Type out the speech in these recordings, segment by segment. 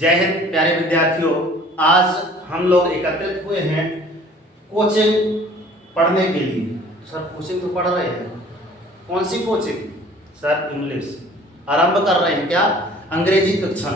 जय हिंद प्यारे विद्यार्थियों। आज हम लोग एकत्रित हुए हैं कोचिंग पढ़ने के लिए। सर कोचिंग तो पढ़ रहे हैं, कौन सी कोचिंग? सर इंग्लिश आरंभ कर रहे हैं। क्या? अंग्रेजी कक्षा।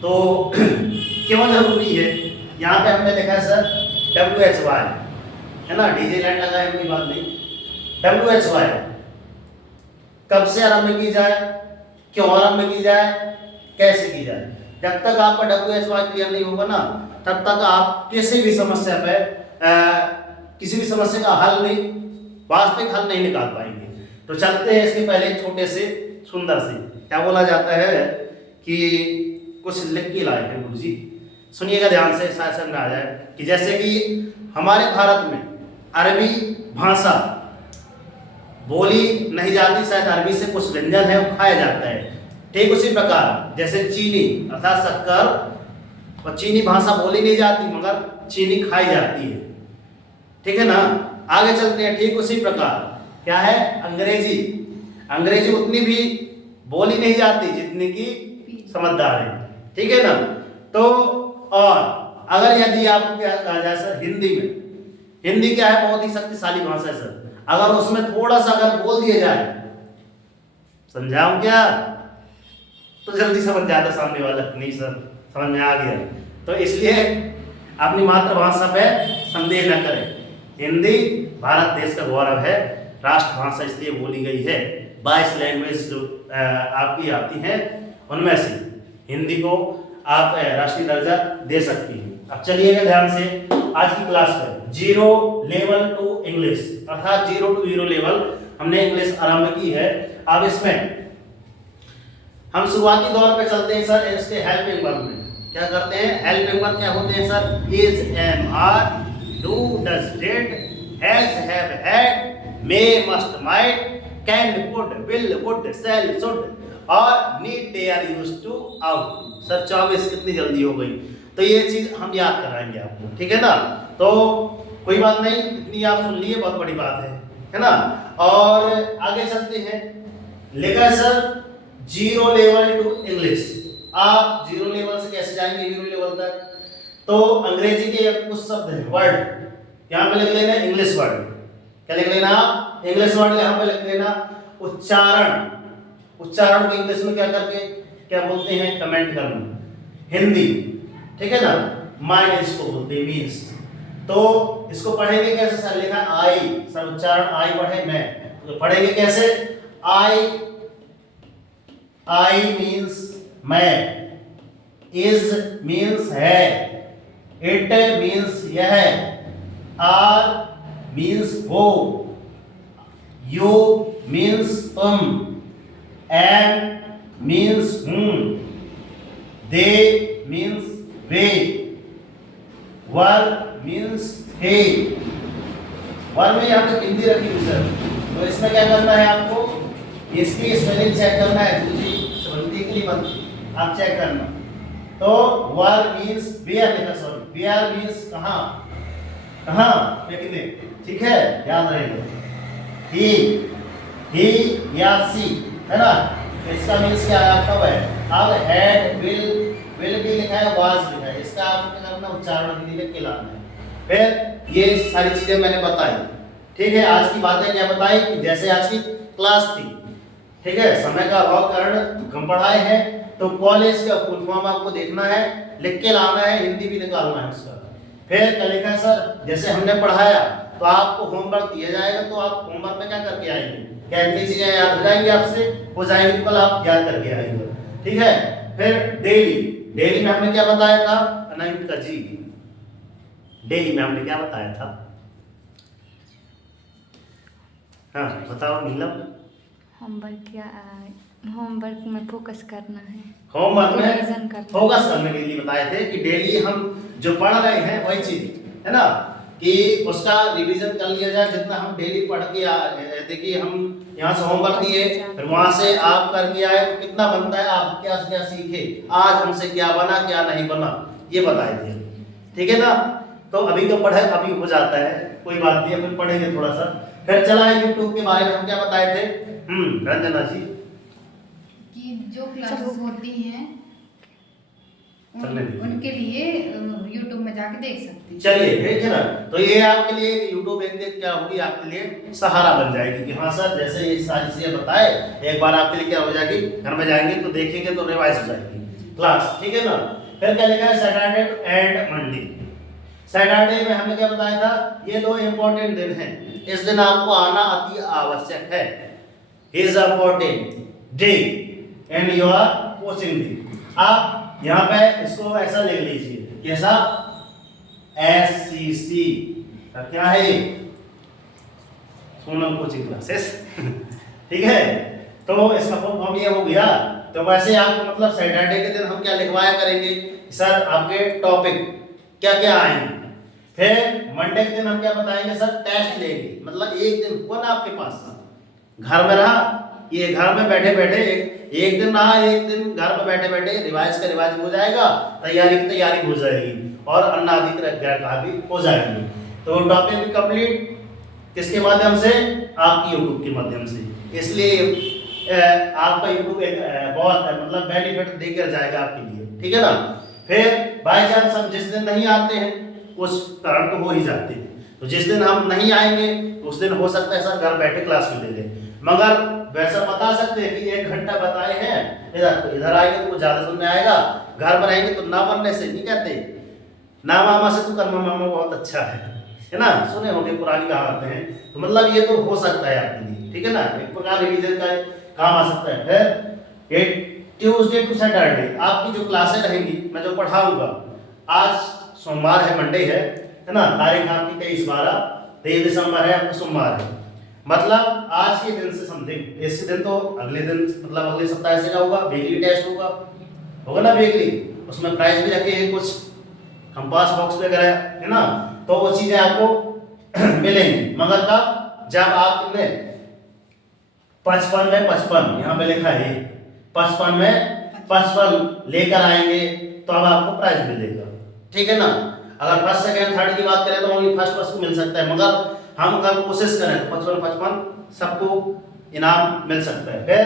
तो क्यों जरूरी है? यहाँ पे हमने लिखा है सर WHY, है ना, डीजे लाइन लगाए कोई बात नहीं। WHY कब से आरंभ की जाए, क्यों आरंभ की जाए, कैसे की जाए। जब तक आपका WHY क्लियर नहीं होगा ना, तब तक आप किसी भी समस्या पे किसी भी समस्या का हल नहीं, वास्तविक हल नहीं निकाल पाएंगे। तो चलते हैं। इसके पहले छोटे से सुंदर से क्या बोला जाता है कि कुछ लिख के लाए हैं गुरु जी, सुनिएगा ध्यान से, शायद समझ आ जाए। कि जैसे कि हमारे भारत में अरबी भाषा बोली नहीं जाती, शायद अरबी से कुछ व्यंजन है वो खाया जाता है। ठीक उसी प्रकार जैसे चीनी अर्थात शक्कर और चीनी भाषा बोली नहीं जाती मगर चीनी खाई जाती है, ठीक है ना। आगे चलते हैं। ठीक उसी प्रकार क्या है, अंग्रेजी। अंग्रेजी उतनी भी बोली नहीं जाती जितनी की समझदार है, ठीक है ना। तो और अगर यदि आपको क्या कहा जाए सर, हिंदी में, हिंदी क्या है, बहुत ही शक्तिशाली भाषा है सर। अगर उसमें थोड़ा सा अगर बोल दिया जाए, समझाऊं क्या, तो जल्दी समझ जाता सामने वाला, नहीं सर समझ में आ गया। तो इसलिए अपनी मातृभाषा पे संदेह न करें। हिंदी भारत देश का गौरव है, राष्ट्रभाषा इसलिए बोली गई है। 22 लैंग्वेज जो आपकी आती हैं उनमें से हिंदी को आप राष्ट्रीय दर्जा दे सकती हैं। अब चलिएगा ध्यान से आज की क्लास में। 0 लेवल टू इंग्लिश अर्थात 0 to 0 लेवल हमने इंग्लिश आरंभ की है। अब इसमें हम शुरुआती दौर पे चलते हैं सर। इसके हेल्पिंग वर्ब में क्या करते हैं? हेल्पिंग वर्ब क्या होते हैं sir? Is, am, are, do, does, did, has, have, had, may, must, might, can, could, will, would, shall, should और need, they are used to, out. Sir 24 कितनी जल्दी हो गई। तो ये चीज हम याद कराएंगे आपको, ठीक है ना। तो कोई बात नहीं, इतनी आप सुन लिए बहुत बड़ी बात है ना। और आगे चलते हैं। लिखा है सर 0 लेवल टू इंग्लिश। आप 0 लेवल से कैसे जाएंगे 0 लेवल तक? तो अंग्रेजी के कुछ शब्द हैं, वर्ड यहाँ पे लिख लेना, इंग्लिश वर्ड। क्या लिख लेना? इंग्लिश वर्ड यहाँ पे लिख लेना। उच्चारण, उच्चारण को इंग्लिश में क्या करके क्या बोलते हैं, कमेंट करना। हिंदी, ठीक है ना, माइंड इसको बोलते हैं, मीन्स। तो इसको पढ़ेंगे कैसे सर? लिखा आई, सर उच्चारण आई पढ़े मैं, तो पढ़ेंगे कैसे? आई मीन्स मैं, इज मीन्स है, इट मीन्स यह, आर मीन्स वो, यू मीन्स तुम, एंड मीन्स हूँ, दे मीन्स वे, वर मीन्स हे। वर में यहाँ पे हिंदी रखी हुई सर, तो इसमें क्या करना है आपको? इसकी स्पेलिंग चेक करना है, दूसरी बनती के लिए बनती, आप चेक करना। तो वर मीन्स वेयर लिखा, सॉरी वेयर मीन्स कहाँ, कहाँ फेंकने, ठीक है, याद रहेगा। ही या सी, है ना, इसका मीन्स क्या है आपका? वह। अब हैड, विल भी लिखा है, वाज लिखा है, इसका आपको क्या करना? उच्चारण हिंदी लिख के लाना है। फिर ये सारी चीजें मैंने बताई, ठीक है। आज की बातें क्या बताई? जैसे आज की क्लास थी, ठीक है, समय का अभाव कारण हम पढ़ाए हैं, तो कॉलेज का फुल फॉर्म आपको देखना है, लिख के लाना है, हिंदी भी निकालना है उसका। फिर क्या लिखा है सर? जैसे हमने पढ़ाया तो आपको होमवर्क दिया जाएगा, तो आप होमवर्क में क्या करके आएंगे? क्या इतनी चीजें याद हो जाएंगी आपसे? हो जाएंगी, कल आप याद करके आएंगे, ठीक है। फिर डेली, डेली में हमने क्या बताया था? अनंत का जी, डेली में हमने क्या बताया था? हाँ बताओ नीलम। होमवर्क में फोकस करना है, होमवर्क में रिवीजन करना, फोकस करने के लिए बताए थे कि डेली हम जो पढ़ रहे हैं वही चीज, है ना, कि उसका रिवीजन कर लिया जाए। जितना हम डेली पढ़ के देखिए, हम यहाँ से होमवर्क दिए, फिर वहां से आप करके आए, तो कितना बनता है, आप क्या क्या सीखे, आज हमसे क्या बना क्या नहीं बना, ये बताए थे, ठीक है ना। तो अभी तो पढ़े अभी हो जाता है, कोई बात नहीं, अपन पढ़ेंगे थोड़ा सा। फिर चला है यूट्यूब के बारे में हम क्या बताए थे? रंजना जी, कि जो क्लासेस होती हैं चलने दीजिए। उनके लिए यूट्यूब में जाके देख सकते हैं। चलिए ठीक है ना, तो ये आपके लिए यूट्यूब एक क्या होगी, आपके लिए सहारा बन जाएगी कि हाँ सर जैसे ये सारी चीजें बताए, एक बार आपके लिए क्या हो जाएगी, घर में जाएंगे तो देखेंगे तो रिवाइज हो जाएगी क्लास, ठीक है ना। फिर क्या लिखा है, सैटरडे एंड मंडे। सैटरडे में हमने क्या बताया था, ये दो इंपॉर्टेंट दिन हैं, इस दिन आपको आना अति आवश्यक है। Is important day and your coaching day. आप यहाँ पे इसको ऐसा लिख लीजिए, कैसा, SCC क्या है, सोनल कोचिंग क्लासेस ठीक है, तो इसका फुल फॉर्म ये हो गया। तो वैसे आपको मतलब सैटरडे के दिन हम क्या लिखवाया करेंगे सर, आपके टॉपिक क्या क्या आएंगे। फिर मंडे के दिन हम क्या बताएंगे सर, टेस्ट लेंगे, मतलब एक दिन हुआ ना आपके पास, घर में रहा, ये घर में बैठे बैठे एक दिन रहा, एक दिन घर में बैठे बैठे रिवाइज का रिवाइज हो जाएगा, तैयारी की तैयारी हो जाएगी और अन्नादि का भी हो जाएगी। तो टॉपिक भी कंप्लीट किसके माध्यम से, आपकी यूट्यूब के माध्यम से। इसलिए आपका यूट्यूब एक बहुत मतलब बेनिफिट देकर जाएगा आपके लिए, ठीक है ना। फिर बाय चांस हम जिस दिन नहीं आते हैं, कुछ कारण तो हो ही जाते हैं, तो जिस दिन हम नहीं आएंगे तो उस दिन हो सकता है सर घर बैठे क्लास में ले लें, मगर वैसा बता सकते हैं कि 1 घंटा बताए हैं, इधर आएंगे तो ज्यादा समझ में आएगा, घर में रहेंगे तो ना बनने से नहीं कहते, ना मामा से तो कर्मा मामा बहुत अच्छा है ना, सुने होंगे पुरानी कहावतें हैं। तो मतलब ये तो हो सकता है आपके लिए, ठीक है ना, एक प्रकार रिवीजन का काम आ सकता है। फिर ये ट्यूसडे टू सैटरडे आपकी जो क्लासें रहेंगी, मैं जो पढ़ाऊंगा, आज सोमवार है, मंडे है ना, तारीख आपकी 23 दिसंबर है, आपका सोमवार है, मतलब आज के दिन से समथिंग इस दिन तो अगले दिन मतलब अगले सप्ताह से क्या होगा, वीकली टेस्ट होगा ना वीकली, उसमें प्राइज भी रखे हैं कुछ, कंपास बॉक्स वगैरह है ना, तो वो चीजें आपको मिलेंगी, मगर तब जब आपने 55 में 55 यहाँ पे लिखा है, 55 में 55 लेकर आएंगे तो अब आपको प्राइज मिलेगा, ठीक है ना। अगर फर्स्ट सेकंड थर्ड की बात करें तो ओनली फर्स्ट को मिल सकता है, मगर हम अगर कोशिश करें तो 55 सबको इनाम मिल सकता है। फिर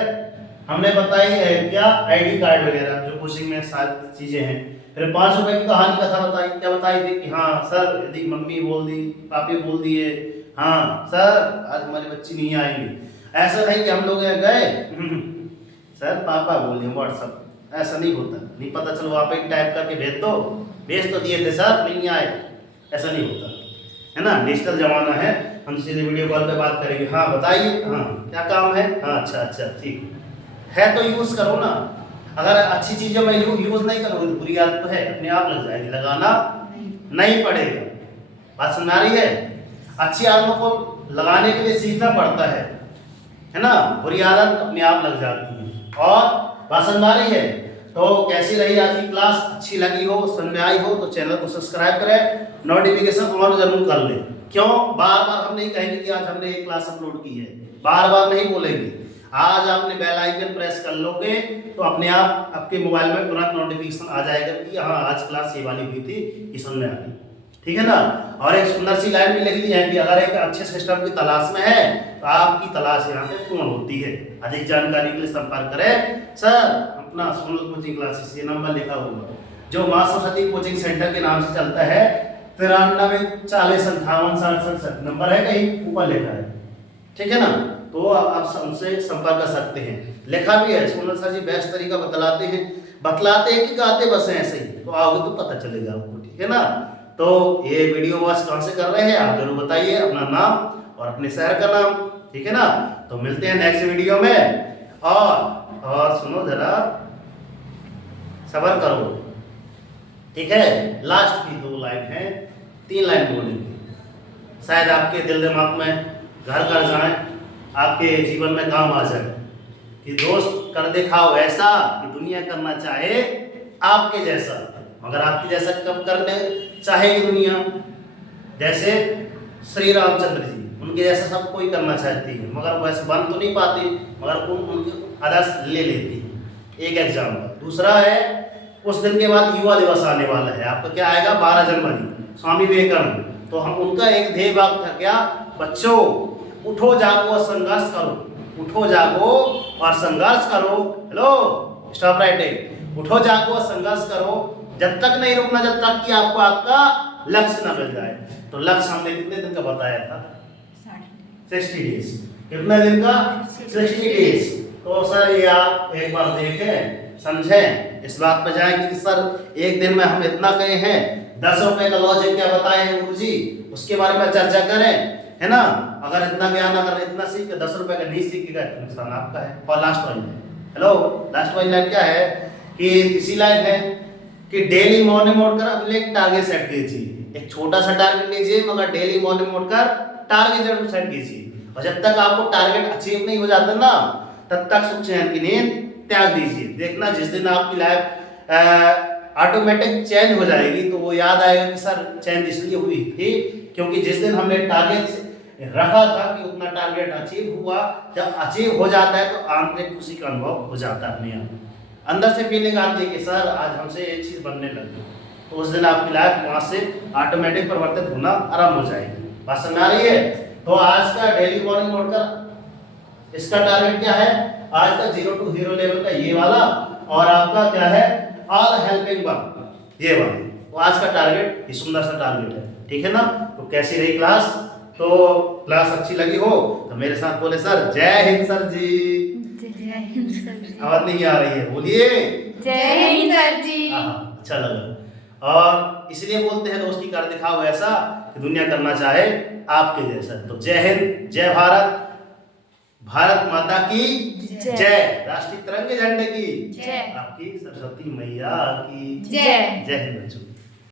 हमने बताई है क्या, आईडी कार्ड वगैरह जो कोचिंग में सारी चीजें हैं। फिर 5 रुपए की कहानी कथा बताई, क्या बताई थी कि हाँ सर यदि मम्मी बोल दी, पापी बोल दिए, हाँ सर आज हमारी बच्ची नहीं आएगी, ऐसा नहीं कि हम लोग गए सर पापा बोल दिए व्हाट्सएप, ऐसा नहीं होता, नहीं पता चलो आप एक टाइप करके भेज तो दिए थे सर नहीं आए, ऐसा नहीं होता है ना। डिजिटल जमाना है, हम सीधे वीडियो कॉल पे बात करेंगे, हाँ बताइए, हाँ क्या काम है, हाँ अच्छा ठीक है तो यूज करो ना, अगर अच्छी चीजों में यूज नहीं करोगे तो बुरी आदत तो है, अपने आप लग जाएगी, लगाना नहीं पड़ेगा, बात समझ आ रही है। अच्छी आदतों को लगाने के लिए सीखना पड़ता है ना, बुरी आदत अपने आप लग जाती है। और बात समझ आ रही है। तो कैसी रही आज की क्लास, अच्छी लगी हो, समझ में आई हो तो चैनल को सब्सक्राइब करें, नोटिफिकेशन ऑन जरूर कर लें। क्यों, बार बार हम नहीं कहेंगे कि आज हमने एक क्लास अपलोड की है, बार बार नहीं बोलेंगे। आज आपने बेल आइकन प्रेस कर लोगे तो अपने आप आपके मोबाइल में तुरंत नोटिफिकेशन आ जाएगा कि हाँ आज क्लास ये वाली हुई थी, ये समझ में आ गई, ठीक है ना। और एक सुंदर सी लाइन भी लिख ली है कि अगर एक अच्छे सिस्टम की तलाश में है तो आपकी तलाश यहाँ पे पूर्ण होती है। अधिक जानकारी के लिए संपर्क करें सर अपना सोनल कोचिंग क्लासेस, ये नंबर लिखा होगा जो मां सरस्वती कोचिंग सेंटर के नाम से चलता है, 93 40 58 67 नंबर है, कहीं ऊपर लिखा है, ठीक है ना। तो आप हमसे संपर्क कर सकते हैं, लिखा भी है सोनल सर जी बेस्ट तरीका बतलाते हैं कि गाते बस हैं ऐसे ही, तो आओगे तो पता चलेगा आपको, ठीक है ना। तो ये वीडियो वॉच कहाँ से कर रहे हैं आप जरूर बताइए, अपना नाम और अपने शहर का नाम, ठीक है ना। तो मिलते हैं नेक्स्ट वीडियो में। और सुनो जरा, सब्र करो, ठीक है। लास्ट की 2 लाइन है, 3 लाइन बोलेंगे, शायद आपके दिल दिमाग में घर घर जाए, आपके जीवन में काम आ जाए कि दोस्त कर दिखाओ ऐसा कि दुनिया करना चाहे आपके जैसा, मगर आपके जैसा कब करने चाहेगी दुनिया। जैसे श्री रामचंद्र जी, उनके जैसा सब कोई करना चाहती है, मगर वैसे बन तो नहीं पाती, मगर उनके आदर्श ले लेती है। एक एग्जाम्पल। दूसरा है, कुछ दिन के बाद युवा दिवस आने वाला है, आपका क्या आएगा 12 जनवरी, स्वामी विवेकानंद। तो हम उनका एक ध्येय वाक्य था क्या, बच्चों उठो जागो और संघर्ष करो, उठो जागो और संघर्ष करो। हेलो स्टॉप राइटिंग, उठो जागो और संघर्ष करो, जब तक नहीं रुकना जब तक कि आपको आपका लक्ष्य ना मिल जाए। तो लक्ष्य हमने कितने दिन का बताया था? 60 डेज। कितने दिन का? 60 डेज। तो सर ये आप एक बार देखें, समझें, इस बात पर जाएंगे कि सर एक दिन में हम इतना कहे हैं, 10 रुपए का लॉजिक क्या बताए हैं गुरुजी, उसके बारे में चर्चा करें, है ना। अगर इतना ज्ञान अगर इतना सीख के 10 रुपए का नहीं सीखेगा तो नुकसान आपका है। और लास्ट वाली, हेलो, लास्ट वाली लाइन क्या है कि इसी लाइन है कि डेली मॉर्निंग उठकर अपने एक टारगेट सेट कीजिए। एक छोटा सा टारगेट लीजिए मगर डेली मॉर्निंग उठकर टारगेट जरूर सेट कीजिए। और जब तक आपको टारगेट अचीव नहीं हो जाता ना, तब तक सुख चैन की नींद त्याग दीजिए। देखना जिस दिन आपकी लाइफ ऑटोमेटिक चेंज हो जाएगी तो वो याद आएगा कि सर चेंज इसलिए हुई थी क्योंकि जिस दिन हमने टारगेट रखा था कि उतना टारगेट अचीव हुआ। जब अचीव हो जाता है तो आंतरिक खुशी का अनुभव हो जाता है, अपने आप अंदर से फीलिंग आती है कि सर आज हमसे ये चीज़ बनने लगी। तो उस दिन आपकी लाइफ वहाँ से ऑटोमेटिक परिवर्तित होना आरंभ हो जाएगी। बात समझ आ रही है? तो आज का डेली मॉर्निंग उठकर इसका टारगेट क्या है? आज का 0 to हीरो लेवल का ये वाला, और आपका क्या है? ऑल हेल्पिंग वर्क, ये वाला। तो आज का टारगेट ये सुंदर सा टारगेट है, ठीक है ना। तो कैसी रही क्लास? तो क्लास अच्छी लगी हो तो मेरे साथ बोले सर जय हिंद सर जी। जय हिंद सर जी। आवाज नहीं आ रही है, बोलिए जय हिंद सर जी। अच्छा लगा। और इसलिए बोलते हैं दोस्ती कर दिखाओ ऐसा कि दुनिया करना चाहे आपके जैसा। तो जय हिंद, जय भारत, भारत माता की जय, राष्ट्रीय तिरंगे झंडे की जय, आपकी सरस्वती मैया की जय। जय हिंद बच्चों।